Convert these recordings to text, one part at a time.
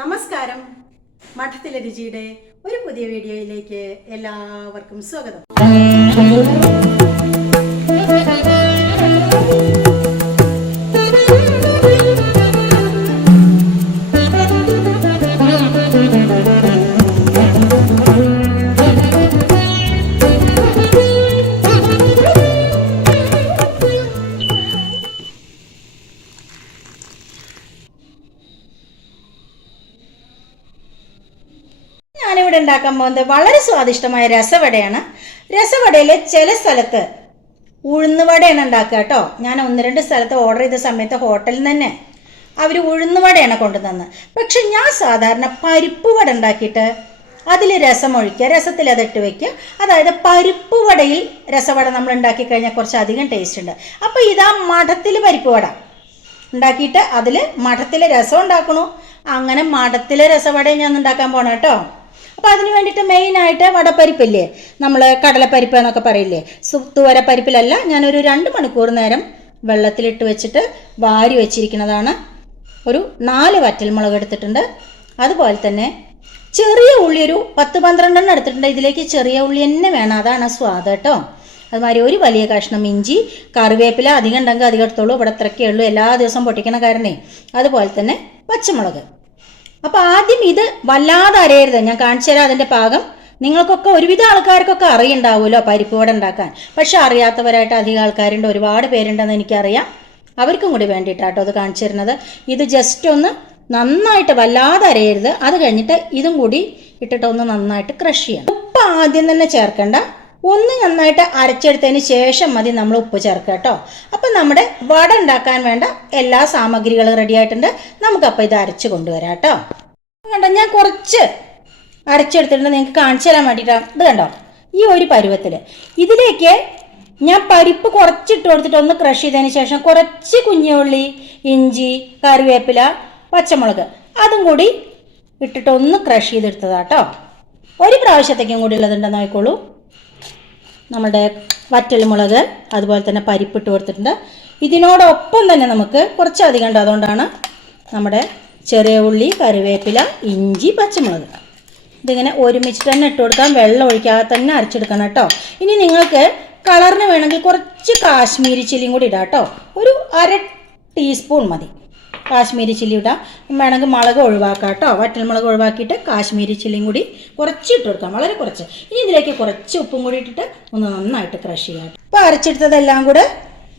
നമസ്കാരം. മഠത്തിലെ രുചിയുടെ ഒരു പുതിയ വീഡിയോയിലേക്ക് എല്ലാവർക്കും സ്വാഗതം. ഞാനിവിടെ ഉണ്ടാക്കാൻ പോകുന്നത് വളരെ സ്വാദിഷ്ടമായ രസവടയാണ്. രസവടയിൽ ചില സ്ഥലത്ത് ഉഴുന്നുവടയാണ് ഉണ്ടാക്കുക കേട്ടോ. ഞാൻ 1-2 സ്ഥലത്ത് ഓർഡർ ചെയ്ത സമയത്ത് ഹോട്ടലിൽ നിന്ന് തന്നെ അവർ ഉഴുന്നുവടയാണ് കൊണ്ടുതന്നത്. പക്ഷെ ഞാൻ സാധാരണ പരിപ്പ് വട ഉണ്ടാക്കിയിട്ട് അതിൽ രസം ഒഴിക്കുക, രസത്തിൽ അതിട്ട് വയ്ക്കുക. അതായത് പരിപ്പ് വടയിൽ രസവട നമ്മൾ ഉണ്ടാക്കി കഴിഞ്ഞാൽ കുറച്ച് അധികം ടേസ്റ്റ് ഉണ്ട്. അപ്പോൾ ഇതാ മഠത്തിൽ പരിപ്പ് വട ഉണ്ടാക്കിയിട്ട് അതിൽ മഠത്തിൽ രസം ഉണ്ടാക്കണു. അങ്ങനെ മഠത്തിലെ രസവടയും ഞാൻ ഉണ്ടാക്കാൻ പോകണം കേട്ടോ. അപ്പോൾ അതിന് വേണ്ടിയിട്ട് മെയിനായിട്ട് വടപ്പരിപ്പില്ലേ, നമ്മൾ കടലപ്പരിപ്പ് എന്നൊക്കെ പറയില്ലേ, തുവരപ്പരിപ്പിലല്ല. ഞാനൊരു 2 മണിക്കൂർ നേരം വെള്ളത്തിലിട്ട് വെച്ചിട്ട് വാരി വെച്ചിരിക്കുന്നതാണ്. ഒരു 4 വറ്റൽമുളക് എടുത്തിട്ടുണ്ട്. അതുപോലെ തന്നെ ചെറിയ ഉള്ളി ഒരു 10-12 എണ്ണം എടുത്തിട്ടുണ്ട്. ഇതിലേക്ക് ചെറിയ ഉള്ളി തന്നെ വേണം, അതാണ് സ്വാദ് കേട്ടോ. അതുമാതിരി ഒരു വലിയ കഷ്ണം ഇഞ്ചി, കറിവേപ്പില അധികം ഉണ്ടെങ്കിൽ അധികം എടുത്തോളൂ. ഇവിടെ ഇത്രയൊക്കെ ഉള്ളൂ, എല്ലാ ദിവസവും പൊട്ടിക്കണ കാരണേ. അതുപോലെ തന്നെ പച്ചമുളക്. അപ്പോൾ ആദ്യം ഇത് വല്ലാതെ അരയരുത്, ഞാൻ കാണിച്ചു തരാം അതിൻ്റെ പാകം. നിങ്ങൾക്കൊക്കെ ഒരുവിധ ആൾക്കാർക്കൊക്കെ അറിയുണ്ടാവുമല്ലോ പരിപ്പ് വട ഉണ്ടാക്കാൻ. പക്ഷെ അറിയാത്തവരായിട്ട് അധികം ആൾക്കാരുണ്ട്, ഒരുപാട് പേരുണ്ടെന്ന് എനിക്കറിയാം. അവർക്കും കൂടി വേണ്ടിയിട്ടാട്ടോ അത് കാണിച്ചു തരുന്നത്. ഇത് ജസ്റ്റ് ഒന്ന് നന്നായിട്ട് വല്ലാതെ അരയരുത്. അത് കഴിഞ്ഞിട്ട് ഇതും കൂടി ഇട്ടിട്ട് ഒന്ന് നന്നായിട്ട് ക്രഷ് ചെയ്യണം. ഉപ്പ് ആദ്യം തന്നെ ചേർക്കണ്ട, ഒന്ന് നന്നായിട്ട് അരച്ചെടുത്തതിന് ശേഷം മതി നമ്മൾ ഉപ്പ് ചേർക്കുക കേട്ടോ. അപ്പം നമ്മുടെ വട ഉണ്ടാക്കാൻ വേണ്ട എല്ലാ സാമഗ്രികളും റെഡി ആയിട്ടുണ്ട്. നമുക്കപ്പോൾ ഇത് അരച്ച് കൊണ്ടുവരാം കേട്ടോ. കണ്ടോ, ഞാൻ കുറച്ച് അരച്ചെടുത്തിട്ടുണ്ട്, നിങ്ങൾക്ക് കാണിച്ചു തരാൻ വേണ്ടിയിട്ടാണ്. ഇത് കണ്ടോ, ഈ ഒരു പരുവത്തിൽ ഇതിലേക്ക് ഞാൻ പരിപ്പ് കുറച്ചിട്ട് കൊടുത്തിട്ട് ഒന്ന് ക്രഷ് ചെയ്തതിന് ശേഷം കുറച്ച് കുഞ്ഞുള്ളി, ഇഞ്ചി, കറിവേപ്പില, പച്ചമുളക് അതും കൂടി ഇട്ടിട്ട് ഒന്ന് ക്രഷ് ചെയ്തെടുത്തതാട്ടോ. ഒരു പ്രാവശ്യത്തേക്കും കൂടി ഉള്ളതുണ്ടെന്ന് നോക്കിക്കോളൂ. നമ്മുടെ വറ്റൽമുളക് അതുപോലെ തന്നെ പരിപ്പിട്ട് കൊടുത്തിട്ടുണ്ട്. ഇതിനോടൊപ്പം തന്നെ നമുക്ക് കുറച്ചധികം ഉണ്ട്, അതുകൊണ്ടാണ് നമ്മുടെ ചെറിയ ഉള്ളി, കറിവേപ്പില, ഇഞ്ചി, പച്ചമുളക് ഇതിങ്ങനെ ഒരുമിച്ചിട്ട് തന്നെ ഇട്ട് കൊടുക്കാം. വെള്ളം ഒഴിക്കാതെ തന്നെ അരച്ചെടുക്കണം കേട്ടോ. ഇനി നിങ്ങൾക്ക് കളറിന് വേണമെങ്കിൽ കുറച്ച് കാശ്മീരി ചില്ലിയും കൂടി ഇടാം കേട്ടോ. ഒരു 1/2 ടീസ്പൂൺ മതി കാശ്മീരി ചില്ലി ഇടാം. വേണമെങ്കിൽ മുളക് ഒഴിവാക്കാം കേട്ടോ. വറ്റൽമുളക് ഒഴിവാക്കിയിട്ട് കാശ്മീരി ചില്ലിയും കൂടി കുറച്ച് ഇട്ട് കൊടുക്കാം, വളരെ കുറച്ച്. ഇനി ഇതിലേക്ക് കുറച്ച് ഉപ്പും കൂടി ഇട്ടിട്ട് ഒന്ന് നന്നായിട്ട് ക്രഷ് ചെയ്യാം. ഇപ്പോൾ അരച്ചെടുത്തതെല്ലാം കൂടെ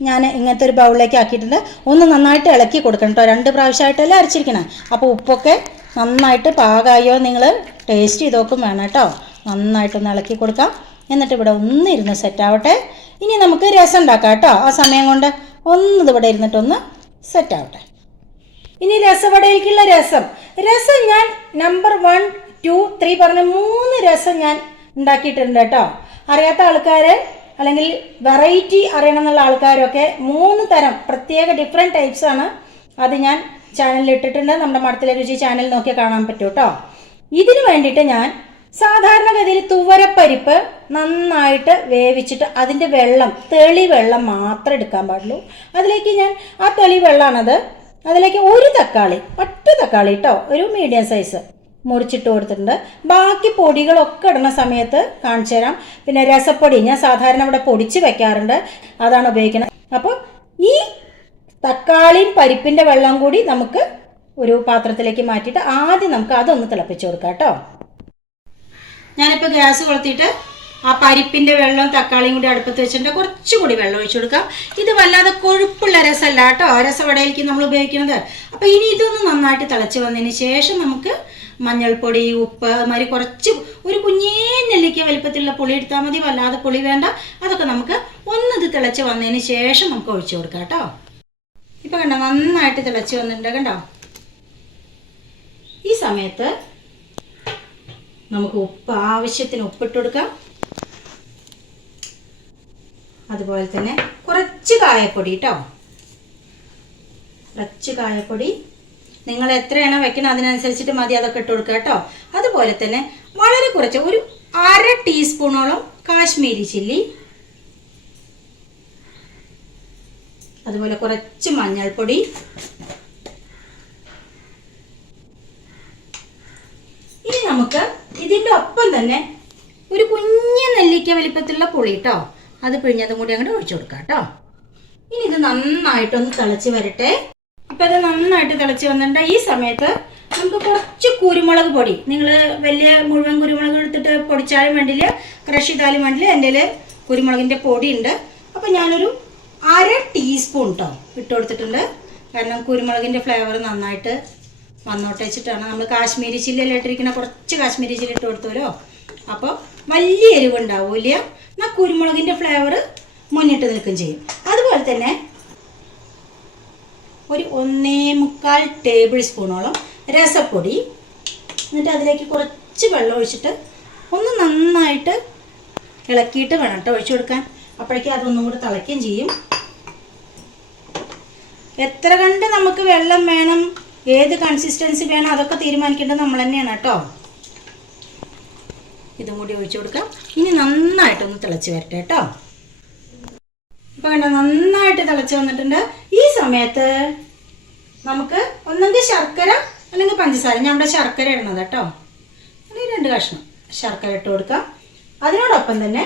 ഞാൻ ഇങ്ങനത്തെ ഒരു ബൗളിലേക്ക് ആക്കിയിട്ടുണ്ട്. ഒന്ന് നന്നായിട്ട് ഇളക്കി കൊടുക്കണം കേട്ടോ. 2 പ്രാവശ്യമായിട്ടല്ലേ അരച്ചിരിക്കണം. അപ്പോൾ ഉപ്പൊക്കെ നന്നായിട്ട് പാകമായോ നിങ്ങൾ ടേസ്റ്റ് ചെയ്ത് നോക്കും വേണം കേട്ടോ. നന്നായിട്ടൊന്ന് ഇളക്കി കൊടുക്കാം. എന്നിട്ട് ഇവിടെ ഒന്ന് ഇരുന്ന് സെറ്റ് ആവട്ടെ. ഇനി നമുക്ക് രസം ഉണ്ടാക്കാം കേട്ടോ. ആ സമയം കൊണ്ട് ഇവിടെ ഇരുന്നിട്ടൊന്ന് സെറ്റ് ആവട്ടെ. ഇനി രസവടയിലേക്കുള്ള രസം ഞാൻ നമ്പർ 1, 2, 3 പറഞ്ഞ 3 രസം ഞാൻ ഉണ്ടാക്കിയിട്ടുണ്ട് കേട്ടോ. അറിയാത്ത ആൾക്കാർ അല്ലെങ്കിൽ വെറൈറ്റി അറിയണം എന്നുള്ള ആൾക്കാരൊക്കെ 3 തരം പ്രത്യേക ഡിഫറെൻറ്റ് ടൈപ്സ് ആണ്. അത് ഞാൻ ചാനലിൽ ഇട്ടിട്ടുണ്ട്. നമ്മുടെ മഠത്തിലെ രുചി ചാനൽ നോക്കിയാൽ കാണാൻ പറ്റും കേട്ടോ. ഇതിന് വേണ്ടിയിട്ട് ഞാൻ സാധാരണഗതിയിൽ തുവരപ്പരിപ്പ് നന്നായിട്ട് വേവിച്ചിട്ട് അതിൻ്റെ വെള്ളം, തെളി വെള്ളം മാത്രം എടുക്കാൻ പാടുള്ളൂ. അതിലേക്ക് ഞാൻ ആ തെളി വെള്ളമാണത്. അതിലേക്ക് ഒരു തക്കാളി, ഒറ്റ തക്കാളി കേട്ടോ, ഒരു മീഡിയം സൈസ് മുറിച്ചിട്ട് കൊടുത്തിട്ടുണ്ട്. ബാക്കി പൊടികളൊക്കെ ഇടുന്ന സമയത്ത് കാണിച്ചു തരാം. പിന്നെ രസപ്പൊടി ഞാൻ സാധാരണ ഇവിടെ പൊടിച്ച് വെക്കാറുണ്ട്, അതാണ് ഉപയോഗിക്കുന്നത്. അപ്പോൾ ഈ തക്കാളിയും പരിപ്പിൻ്റെ വെള്ളം കൂടി നമുക്ക് ഒരു പാത്രത്തിലേക്ക് മാറ്റിയിട്ട് ആദ്യം നമുക്ക് അതൊന്ന് തിളപ്പിച്ച് കൊടുക്കാം കേട്ടോ. ഞാനിപ്പോൾ ഗ്യാസ് കൊളുത്തിയിട്ട് ആ പരിപ്പിൻ്റെ വെള്ളവും തക്കാളിയും കൂടി അടുപ്പത്ത് വെച്ചിട്ട് കുറച്ചുകൂടി വെള്ളം ഒഴിച്ചു കൊടുക്കാം. ഇത് വല്ലാതെ കൊഴുപ്പുള്ള രസമല്ല കേട്ടോ, രസവടയിലേക്ക് നമ്മൾ ഉപയോഗിക്കുന്നത്. അപ്പോൾ ഇനി ഇതൊന്ന് നന്നായിട്ട് തിളച്ച് വന്നതിന് ശേഷം നമുക്ക് മഞ്ഞൾപ്പൊടി, ഉപ്പ്, അതുമാതിരി കുറച്ച് ഒരു കുഞ്ഞേ നെല്ലിക്ക വലുപ്പത്തിലുള്ള പുളി എടുത്താൽ മതി, വല്ലാതെ പുളി വേണ്ട. അതൊക്കെ നമുക്ക് ഒന്നത് തിളച്ച് വന്നതിന് ശേഷം നമുക്ക് ഒഴിച്ചു കൊടുക്കാം കേട്ടോ. ഇപ്പം കണ്ടോ, നന്നായിട്ട് തിളച്ച് വന്നിട്ടുണ്ട് കണ്ടോ. ഈ സമയത്ത് നമുക്ക് ഉപ്പ് ആവശ്യത്തിന് ഉപ്പിട്ട് കൊടുക്കാം. അതുപോലെ തന്നെ കുറച്ച് കായപ്പൊടി കേട്ടോ, കുറച്ച് കായപ്പൊടി. നിങ്ങൾ എത്രയാണോ വെക്കണം അതിനനുസരിച്ചിട്ട് മതി, അതൊക്കെ ഇട്ട് കൊടുക്കുക കേട്ടോ. അതുപോലെ തന്നെ വളരെ കുറച്ച് ഒരു 1/2 ടീസ്പൂണോളം കാശ്മീരി ചില്ലി, അതുപോലെ കുറച്ച് മഞ്ഞൾപ്പൊടി, നമുക്ക് ഇതിൻ്റെ ഒപ്പം തന്നെ ഒരു കുഞ്ഞ് നെല്ലിക്ക വലിപ്പത്തിലുള്ള പുളി കേട്ടോ, അത് പിഴിഞ്ഞതും കൂടി അങ്ങോട്ട് ഒഴിച്ചു കൊടുക്കാം കേട്ടോ. ഇനി ഇത് നന്നായിട്ടൊന്ന് തിളച്ച് വരട്ടെ. ഇപ്പം ഇത് നന്നായിട്ട് തിളച്ച് വന്നിട്ടുണ്ട്. ഈ സമയത്ത് നമുക്ക് കുറച്ച് കുരുമുളക് പൊടി, നിങ്ങൾ വലിയ മുഴുവൻ കുരുമുളക് എടുത്തിട്ട് പൊടിച്ചാലും വേണ്ടില്ല, ക്രഷ് ചെയ്താലും വേണ്ടില്ല. എൻ്റെ കയ്യിൽ കുരുമുളകിൻ്റെ പൊടി ഉണ്ട്. അപ്പം ഞാനൊരു 1/2 ടീസ്പൂൺ കേട്ടോ ഇട്ട് കൊടുത്തിട്ടുണ്ട്. കാരണം കുരുമുളകിൻ്റെ ഫ്ലേവർ നന്നായിട്ട് വന്നോട്ട് വെച്ചിട്ടാണ്. നമ്മൾ കാശ്മീരി ചില്ലിയെല്ലാം ഇട്ടിരിക്കുന്ന കുറച്ച് കാശ്മീരി ചില്ലി ഇട്ട് കൊടുത്തോലോ, അപ്പോൾ വലിയ എരിവ് ഉണ്ടാവില്ല, എന്നാൽ കുരുമുളകിൻ്റെ ഫ്ലേവർ മുന്നിട്ട് നിൽക്കുകയും ചെയ്യും. അതുപോലെ തന്നെ ഒരു 1.25 ടേബിൾ സ്പൂണോളം രസപ്പൊടി, എന്നിട്ട് അതിലേക്ക് കുറച്ച് വെള്ളം ഒഴിച്ചിട്ട് ഒന്ന് നന്നായിട്ട് ഇളക്കിയിട്ട് വേണം കേട്ടോ ഒഴിച്ചു കൊടുക്കാൻ. അപ്പോഴേക്കും അതൊന്നും കൂടി തിളയ്ക്കുകയും ചെയ്യും. എത്ര കണ്ട് നമുക്ക് വെള്ളം വേണം, ഏത് കൺസിസ്റ്റൻസി വേണം, അതൊക്കെ തീരുമാനിക്കേണ്ടത് നമ്മൾ തന്നെയാണ് കേട്ടോ. ഇതും കൂടി ഒഴിച്ചു കൊടുക്കാം. ഇനി നന്നായിട്ടൊന്ന് തിളച്ച് വരട്ടെ കേട്ടോ. ഇപ്പം കണ്ടോ നന്നായിട്ട് തിളച്ച് വന്നിട്ടുണ്ട്. ഈ സമയത്ത് നമുക്ക് ഒന്നെങ്കിൽ ശർക്കര അല്ലെങ്കിൽ പഞ്ചസാര, ഞാൻ ഇവിടെ ശർക്കര ഇടുന്നത് കേട്ടോ, അല്ലെങ്കിൽ 2 കഷ്ണം ശർക്കര ഇട്ട് കൊടുക്കാം. അതിനോടൊപ്പം തന്നെ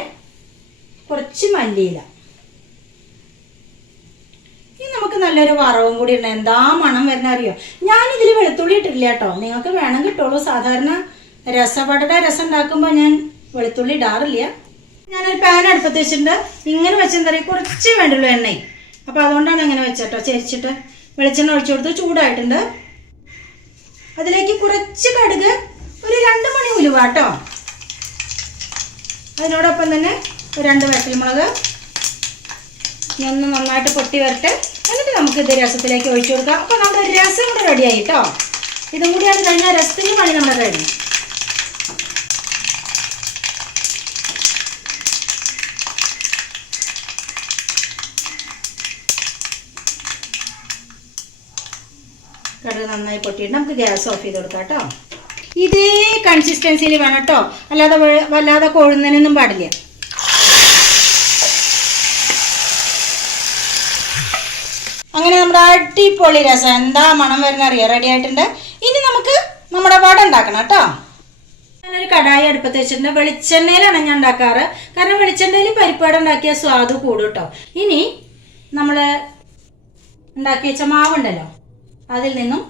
കുറച്ച് മല്ലിയില. ഇനി നമുക്ക് നല്ലൊരു വറവും കൂടി ഇടണം. എന്താ മണം വരുന്ന അറിയോ? ഞാനിതിൽ വെളുത്തുള്ളി ഇട്ടിട്ടില്ല കേട്ടോ, നിങ്ങൾക്ക് വേണമെങ്കിൽ ഇട്ടോളൂ. സാധാരണ രസവടയുടെ രസം ഉണ്ടാക്കുമ്പോൾ ഞാൻ വെളുത്തുള്ളി ഇടാറില്ല. ഞാനൊരു പാൻ അടുപ്പത്ത് വെച്ചിട്ടുണ്ട്. ഇങ്ങനെ വെച്ചെന്താ പറയുക, കുറച്ച് വേണ്ടുള്ളൂ എണ്ണയും. അപ്പോൾ അതുകൊണ്ടാണ് ഇങ്ങനെ വെച്ചേട്ടോ, ചരിച്ചിട്ട് വെളിച്ചെണ്ണ ഒഴിച്ചു കൊടുത്ത് ചൂടായിട്ടുണ്ട്. അതിലേക്ക് കുറച്ച് കടുക്, ഒരു 2 മണി ഉലുവ കേട്ടോ. അതിനോടൊപ്പം തന്നെ 2 വറ്റൽമുളക്. ഇനി ഒന്ന് നന്നായിട്ട് പൊട്ടി വരട്ടെ. എന്നിട്ട് നമുക്കിത് രസത്തിലേക്ക് ഒഴിച്ചു കൊടുക്കാം. അപ്പോൾ നമ്മുടെ രസം കൂടെ റെഡിയായി കേട്ടോ. ഇതും കൂടി അത് കഴിഞ്ഞാൽ രസത്തിന് പണി നമ്മുടെ കഴിഞ്ഞു. കടുക് നന്നായി പൊട്ടിയിട്ട് നമുക്ക് ഗ്യാസ് ഓഫ് ചെയ്ത് കൊടുക്കാം കേട്ടോ. ഇതേ കൺസിസ്റ്റൻസിയിൽ വേണം കേട്ടോ, അല്ലാതെ വല്ലാതെ കൊഴുന്നതിനൊന്നും പാടില്ല. അങ്ങനെ നമ്മുടെ അടിപൊളി രസം, എന്താ മണം വരുന്ന അറിയാം, റെഡി ആയിട്ടുണ്ട്. ഇനി നമുക്ക് നമ്മുടെ വട ഉണ്ടാക്കണം കേട്ടോ. ഞാനൊരു കടായി അടുപ്പത്ത് വെച്ചിട്ടുണ്ട്. വെളിച്ചെണ്ണയിലാണ് ഞാൻ ഉണ്ടാക്കാറ്, കാരണം വെളിച്ചെണ്ണയിൽ പരിപ്പ് വട ഉണ്ടാക്കിയ സ്വാദ് കൂടും കേട്ടോ. ഇനി നമ്മൾ ഉണ്ടാക്കി വെച്ച മാവുണ്ടല്ലോ, അതിൽ നിന്നും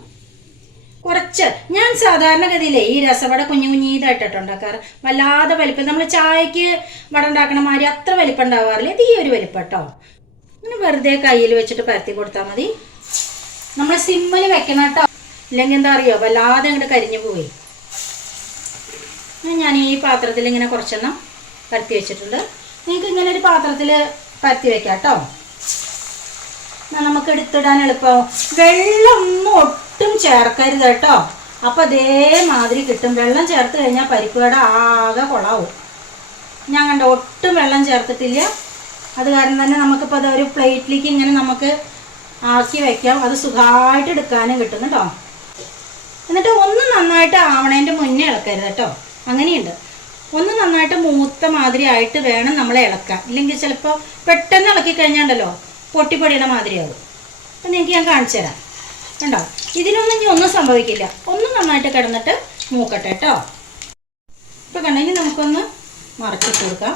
കുറച്ച്, ഞാൻ സാധാരണഗതിയിലേ ഈ രസവട കുഞ്ഞു കുഞ്ഞീതായിട്ടോ ഉണ്ടാക്കാറ്. വല്ലാതെ വലിപ്പം, നമ്മൾ ചായക്ക് വട ഉണ്ടാക്കണ മാതിരി അത്ര വലിപ്പം ഉണ്ടാവാറില്ല. ഇത് ഈ ഒരു വലിപ്പം കേട്ടോ. ഇങ്ങനെ വെറുതെ കയ്യിൽ വെച്ചിട്ട് പരത്തി കൊടുത്താൽ മതി. നമ്മൾ സിമ്മിൽ വെക്കണം കേട്ടോ, ഇല്ലെങ്കിൽ എന്താ അറിയോ, വല്ലാതെ അങ്ങോട്ട് കരിഞ്ഞു പോയി. ഞാൻ ഈ പാത്രത്തിൽ ഇങ്ങനെ കുറച്ചെണ്ണം പരത്തി വെച്ചിട്ടുണ്ട്. നിങ്ങൾക്ക് ഇങ്ങനെ ഒരു പാത്രത്തിൽ പരത്തി വെക്കാം കേട്ടോ. നമുക്ക് എടുത്തിടാൻ എളുപ്പം. വെള്ളമൊന്നും ഒട്ടും ചേർക്കരുത് കേട്ടോ, അപ്പോൾ അതേമാതിരി കിട്ടും. വെള്ളം ചേർത്ത് കഴിഞ്ഞാൽ പരിപ്പ് വട ആകെ കൊളാവും. ഞാൻ കണ്ട ഒട്ടും വെള്ളം ചേർത്തിട്ടില്ല. അത് കാരണം തന്നെ നമുക്കിപ്പോൾ അതൊരു പ്ലേറ്റിലേക്ക് ഇങ്ങനെ നമുക്ക് ആക്കി വയ്ക്കാം. അത് സുഖമായിട്ട് എടുക്കാനും കിട്ടും കേട്ടോ. എന്നിട്ട് ഒന്ന് നന്നായിട്ട് ആവണേൻ്റെ മുന്നേ ഇളക്കരുത് കേട്ടോ, അങ്ങനെയുണ്ട്. ഒന്ന് നന്നായിട്ട് മൂത്ത മാതിരി ആയിട്ട് വേണം നമ്മൾ ഇളക്കാൻ, ഇല്ലെങ്കിൽ ചിലപ്പോൾ പെട്ടെന്ന് ഇളക്കി കഴിഞ്ഞാണ്ടല്ലോ പൊട്ടിപ്പൊടിയുടെ മാതിരിയാവും. അപ്പം നിങ്ങൾക്ക് ഞാൻ കാണിച്ചു തരാം. കണ്ടോ, ഇതിനൊന്നും ഇനി ഒന്നും സംഭവിക്കില്ല. ഒന്ന് നന്നായിട്ട് കിടന്നിട്ട് മൂക്കട്ടെ കേട്ടോ. ഇപ്പം കണ്ടെങ്കിൽ നമുക്കൊന്ന് മറച്ചിട്ട് കൊടുക്കാം.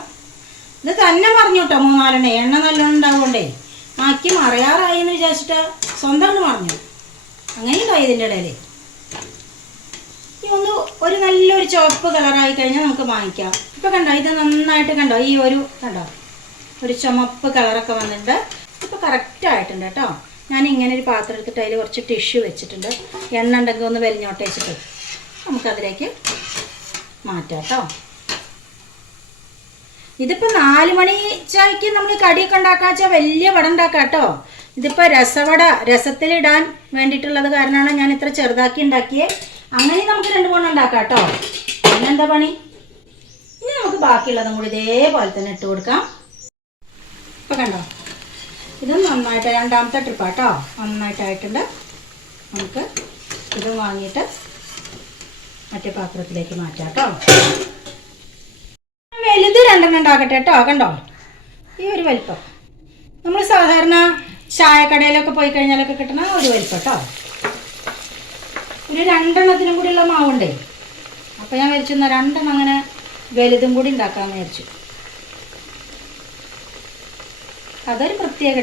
ഇത് തന്നെ മറിഞ്ഞു കേട്ടോ, 3-4 എണ്ണ നല്ലോണം ഉണ്ടാവുകൊണ്ടേ ആക്കി മറയാറായി എന്ന് വിചാരിച്ചിട്ട് സ്വന്തം മറിഞ്ഞു. അങ്ങനെയുണ്ടായി ഇതിൻ്റെ ഇടയിൽ. ഈ ഒരു നല്ലൊരു ചുവപ്പ് കളറായി കഴിഞ്ഞാൽ നമുക്ക് വാങ്ങിക്കാം. ഇപ്പം കണ്ടോ, ഇത് നന്നായിട്ട് കണ്ടോ, ഈ കണ്ടോ ഒരു ചുമപ്പ് കളറൊക്കെ വന്നിട്ടുണ്ട്. ഇപ്പോൾ കറക്റ്റ് ആയിട്ടുണ്ട് കേട്ടോ. ഞാൻ ഇങ്ങനെ ഒരു പാത്രം എടുത്തിട്ട് അതിൽ കുറച്ച് ടിഷ്യൂ വെച്ചിട്ടുണ്ട്. എണ്ണ ഉണ്ടെങ്കിൽ ഒന്ന് വലിഞ്ഞോട്ട് വെച്ചിട്ട് നമുക്കതിലേക്ക് മാറ്റാം കേട്ടോ. ഇതിപ്പോൾ 4 മണി ചായക്ക് നമ്മൾ കടിയൊക്കെ ഉണ്ടാക്കാൻ വെച്ചാൽ വലിയ വട ഉണ്ടാക്കാം കേട്ടോ. ഇതിപ്പോൾ രസവട, രസത്തിലിടാൻ വേണ്ടിയിട്ടുള്ളത് കാരണമാണ് ഞാൻ ഇത്ര ചെറുതാക്കി ഉണ്ടാക്കിയേ. അങ്ങനെ നമുക്ക് 2-3 ഉണ്ടാക്കാം കേട്ടോ. പിന്നെന്താ പണി? ഇനി നമുക്ക് ബാക്കിയുള്ളതും കൂടി ഇതേപോലെ തന്നെ ഇട്ട് കൊടുക്കാം. ഇപ്പം കണ്ടോ, ഇത് നന്നായിട്ട് 2ാമത്തെ ട്രിപ്പാട്ടോ, നന്നായിട്ടായിട്ടുണ്ട്. നമുക്ക് ഇത് വാങ്ങിയിട്ട് മറ്റേ പാത്രത്തിലേക്ക് മാറ്റാം കേട്ടോ. വലുത് 2 ഉണ്ടാക്കട്ടെ കേട്ടോ. കണ്ടോ, ഈ ഒരു വലിപ്പം നമ്മൾ സാധാരണ ചായക്കടയിലൊക്കെ പോയി കഴിഞ്ഞാലൊക്കെ കിട്ടണ ഒരു വലിപ്പം കേട്ടോ. ഒരു 2 കൂടിയുള്ള മാവുണ്ടേ, അപ്പോൾ ഞാൻ വിചാരിച്ചു എന്നാൽ 2 അങ്ങനെ വലുതും കൂടി ഉണ്ടാക്കാമെന്ന് വിചാരിച്ചു. അതൊരു പ്രത്യേക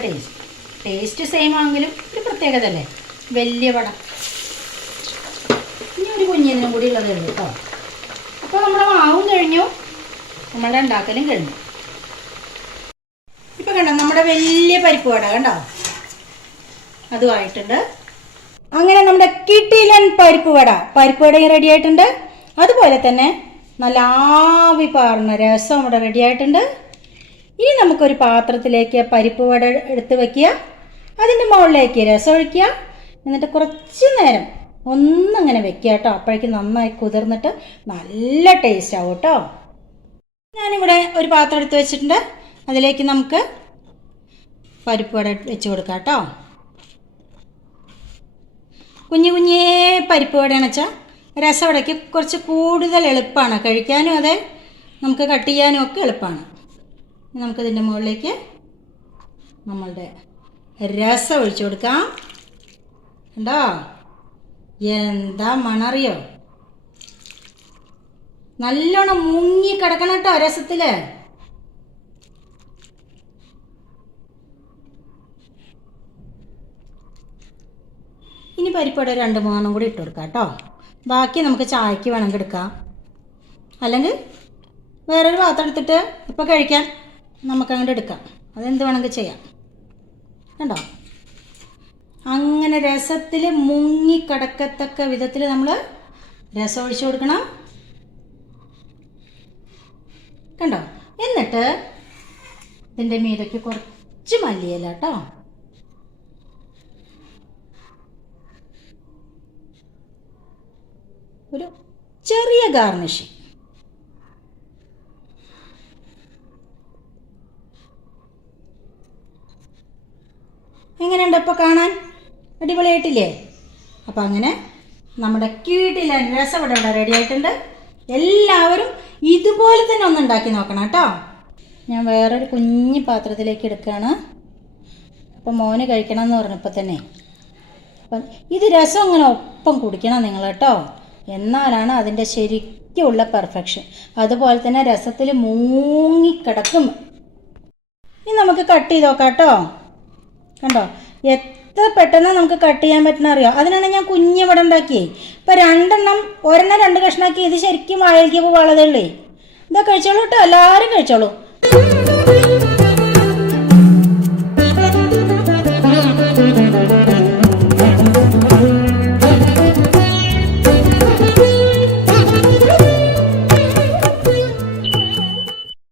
ടേസ്റ്റ് സെയിം ആണെങ്കിലും ഒരു പ്രത്യേകത അല്ലേ വലിയ വട. ഇനി ഒരു കുഞ്ഞിനും കൂടി ഉള്ളത് ഉണ്ട് കേട്ടോ. അപ്പോൾ നമ്മുടെ മാവും കഴിഞ്ഞു, നമ്മളുടെ ഉണ്ടാക്കലും കഴിഞ്ഞു. ഇപ്പം കണ്ടോ നമ്മുടെ വലിയ പരിപ്പ് വട കണ്ടോ, അതുമായിട്ടുണ്ട്. അങ്ങനെ നമ്മുടെ കിടിലൻ പരിപ്പ് വടയും റെഡി ആയിട്ടുണ്ട്. അതുപോലെ തന്നെ നല്ല ആവി പാർന്ന രസം ഇവിടെ റെഡി ആയിട്ടുണ്ട്. ഇനി നമുക്കൊരു പാത്രത്തിലേക്ക് പരിപ്പ് വട എടുത്ത് വയ്ക്കുക, അതിൻ്റെ മുകളിലേക്ക് രസം ഒഴിക്കുക, എന്നിട്ട് കുറച്ച് നേരം ഒന്നങ്ങനെ വെക്കുക കേട്ടോ. അപ്പോഴേക്കും നന്നായി കുതിർന്നിട്ട് നല്ല ടേസ്റ്റ് ആവും കേട്ടോ. ഞാനിവിടെ ഒരു പാത്രം എടുത്ത് വെച്ചിട്ടുണ്ട്, അതിലേക്ക് നമുക്ക് പരിപ്പ് വട വെച്ച് കൊടുക്കാം കേട്ടോ. കുഞ്ഞേ പരിപ്പ് വടയാണെന്ന് വെച്ചാൽ രസവടയ്ക്ക് കുറച്ച് കൂടുതൽ എളുപ്പമാണ് കഴിക്കാനും, അതെ നമുക്ക് കട്ട് ചെയ്യാനും ഒക്കെ എളുപ്പമാണ്. നമുക്കതിൻ്റെ മുകളിലേക്ക് നമ്മളുടെ രസം ഒഴിച്ചു കൊടുക്കാം. കണ്ടോ എന്താ മണറിയോ, നല്ലോണം മുങ്ങി കിടക്കണം കേട്ടോ രസത്തിൽ. ഇനി പരിപ്പട 2-3 കൂടി ഇട്ട് കൊടുക്കാം കേട്ടോ. ബാക്കി നമുക്ക് ചായക്ക് വേണമെങ്കിൽ എടുക്കാം, അല്ലെങ്കിൽ വേറൊരു പാത്രം എടുത്തിട്ട് ഇപ്പോൾ കഴിക്കാൻ നമുക്കങ്ങോട്ട് എടുക്കാം. അതെന്ത് വേണമെങ്കിൽ ചെയ്യാം. കണ്ടോ അങ്ങനെ രസത്തിൽ മുങ്ങിക്കിടക്കത്തക്ക വിധത്തിൽ നമ്മൾ രസം ഒഴിച്ചു കൊടുക്കണം. കണ്ടോ, എന്നിട്ട് ഇതിൻ്റെ മീതയ്ക്ക് കുറച്ച് മല്ലിയില കേട്ടോ. ഒരു ചെറിയ ഗാർണിഷ്. എങ്ങനെയുണ്ട് ഇപ്പോൾ കാണാൻ? അടിപൊളിയായിട്ടില്ലേ? അപ്പോൾ അങ്ങനെ നമ്മുടെ കിടിലൻ രസം ഇവിടെ റെഡി ആയിട്ടുണ്ട്. എല്ലാവരും ഇതുപോലെ തന്നെ ഒന്ന് ഉണ്ടാക്കി നോക്കണം കേട്ടോ. ഞാൻ വേറൊരു കുഞ്ഞു പാത്രത്തിലേക്ക് എടുക്കുകയാണ്. അപ്പോൾ മോന് കഴിക്കണം എന്ന് പറഞ്ഞപ്പോൾ തന്നെ അപ്പം ഇത് രസം ഇങ്ങനെ ഒപ്പം കുടിക്കണം നിങ്ങൾ കേട്ടോ, എന്നാലാണ് അതിൻ്റെ ശരിക്കുള്ള പെർഫെക്ഷൻ. അതുപോലെ തന്നെ രസത്തിൽ മുങ്ങിക്കിടക്കും. ഇനി നമുക്ക് കട്ട് ചെയ്ത് നോക്കാം കേട്ടോ. കണ്ടോ എത്ര പെട്ടെന്ന് നമുക്ക് കട്ട് ചെയ്യാൻ പറ്റുന്ന അറിയാം. അതിനാണ് ഞാൻ കുഞ്ഞ് വട ഉണ്ടാക്കിയേ. ഇപ്പം 2 കഷ്ണമാക്കി ഇത് ശരിക്കും വായിലേക്ക് വളതേ ഉള്ളേ. ഇതാ കഴിച്ചോളൂ കേട്ടോ, എല്ലാവരും കഴിച്ചോളൂ.